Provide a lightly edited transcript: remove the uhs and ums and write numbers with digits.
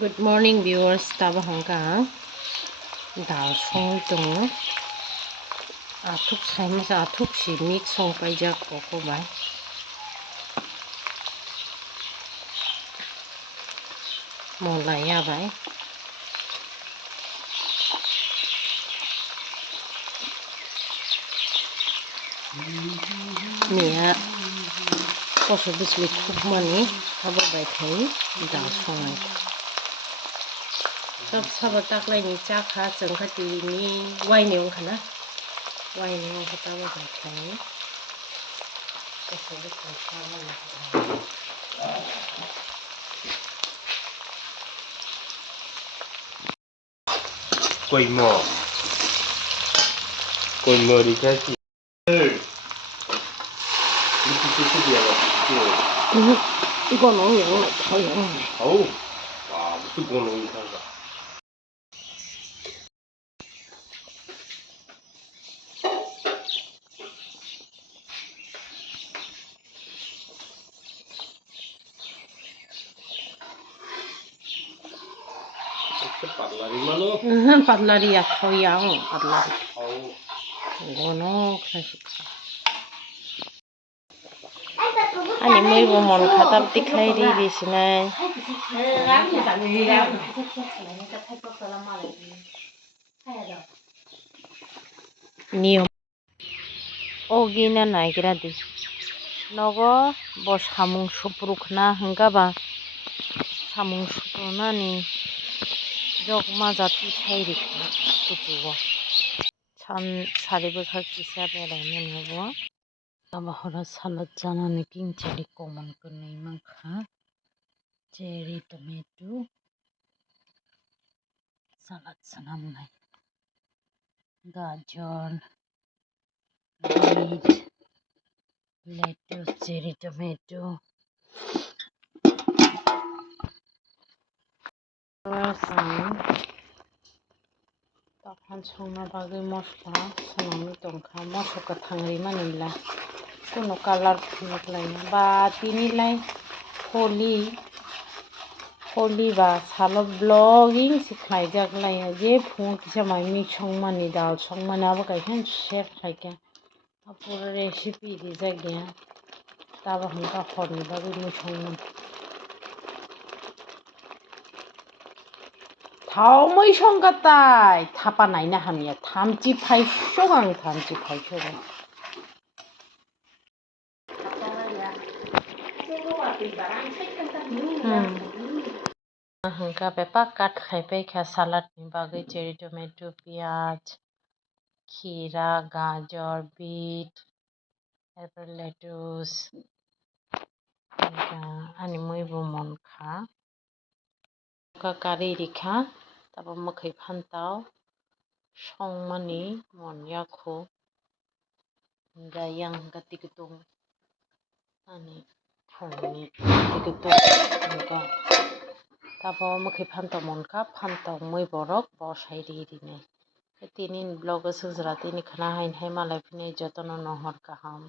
Good morning viewers, taba hangka dal song dong athuk sai ma athuk si mix song pai ja ko bai mo la ya bai niya koso bisli thuk mani habo bai thai dal song ai sab saba taklai ni cha kha changkhati ni wai ne ong khana wai ne ong khata ba bai thai koso bisli kha mani quỳ mò đi cái gì cái gì là 이거 너무 거의 어우 와 무슨 거는 이상하다 padlari야 거양 padlari 어우 이거는 클래식 아니 뭐 mon khatab dikhai ri bisnai niyo ogina naigira di nogo bo samung suprukna hangaba samung suprunani jok majati sairi kutugo san saribo khakisa berai menabo abahora salad janani kingchali common kunai mangkha cherry tomato salad sanamnai gajar beet lettuce cherry tomato Tahan songna bagui mosla sanamni tongkha mosok gothangri manila kuno color phunukhlaina ba tinilai holi ba salo vlogging si khlaijaklai je phung kisa mai mi songmani dal songmani abo kaikhan share khlaikha apura recipe rijak taba hangka horni bagui mi songmani Thao moi songkatai thapa naina hamya thamchi phaisho gang thamchi phaisho gang hangka pepa cut khai kha salad ni bagui cherry tomato pyaj khira gajar beet এরপর lettuce ani moi bo mon kha ka kari rikha tabo makhai phantau songmani mon yakho yang gatikitung ani phungni gatikitung hangka tabo makhai phantau monkha phantau moi borok bosai rinai tini blog sujra tini khana hain hai malai phine jotono nohor kaham